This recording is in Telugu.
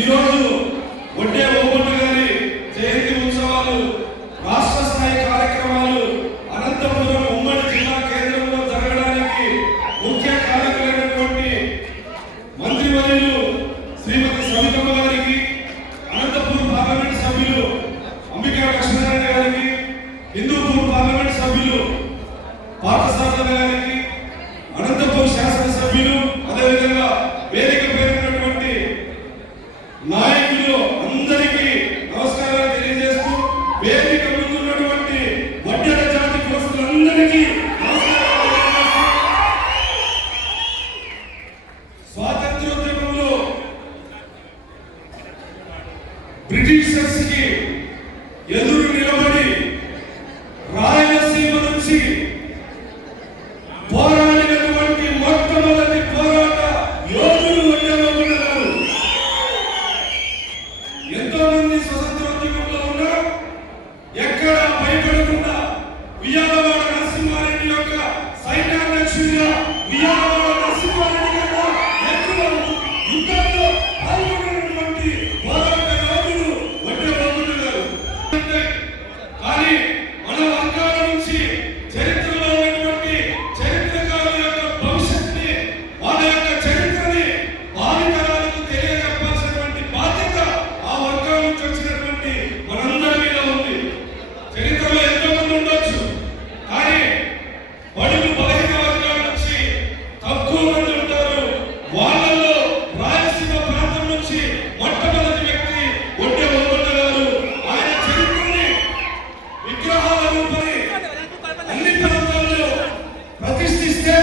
ఈరోజు ఒడ్డే ఓబుల్ గారి జయంతి ఉత్సవాలు రాష్ట్ర స్థాయి కార్యక్రమాలు అనంతపురం ఉమ్మడి జిల్లా కేంద్రంలో జరగడానికి ముఖ్య కారకులైనటువంటి మంత్రివర్యులు శ్రీమతి సవితమ్మ గారికి, అనంతపురం పార్లమెంట్ సభ్యులు అంబికా లక్ష్మీనారాయణ గారికి, హిందూపూర్ పార్లమెంట్ సభ్యులు పార్థసారథి గారికి, అనంతపురం శాసనసభ్యులు, అదేవిధంగా వేదిక పేరున్నటువంటి నాయకులు అందరికీ నమస్కారాలు తెలియజేస్తూ, వేదిక ముందున్నటువంటి వడ్డెర జాతి కులస్తులందరికీ స్వాతంత్ర్యోద్యమంలో బ్రిటిషర్స్ కి ఎదురు నిలబడి రాయలసీమ నుంచి పోరాడినటువంటి మొట్టమొదటి పోరాట యోధులు ఉండేవారు. ఎంతో మంది స్వతంత్రోద్యమంలో ఉన్నారు. ఎక్కడ భయపడకుండా ఉయ్యాలవాడ నరసింహారెడ్డి యొక్క సైన్యాధ్యక్షుడిగా ఉయ్యాలవాడ నరసింహారెడ్డి గారు ఎక్కువ యుద్ధంలో పాల్గొన్నటువంటి పోరాట యోధులు వడ్డే ఓబుల్ గారు. కానీ మన వర్గాల నుంచి చరిత్రలో ఉన్నటువంటి చరిత్రకారుల యొక్క భవిష్యత్తుని, వాళ్ళ యొక్క చరిత్రని భావితరాలకు తెలియజెప్పాల్సినటువంటి బాధ్యత ఆ వర్గాల నుంచి వచ్చినటువంటి మనందరి మీద ఉంది. చరిత్రలో ఎంతో మంది ఉండొచ్చు, కానీ బడుగు బలహీన వర్గాల నుంచి తక్కువ మంది ఉంటారు. వాళ్ళలో రాయలసీమ ప్రాంతం నుంచి మొట్టమొదటి వ్యక్తి వడ్డే ఓబుల్ గారు. ఆయన చరిత్రని విగ్రహాల రూపాన్ని అన్ని ప్రాంతాల్లో ప్రతిష్ఠిస్తే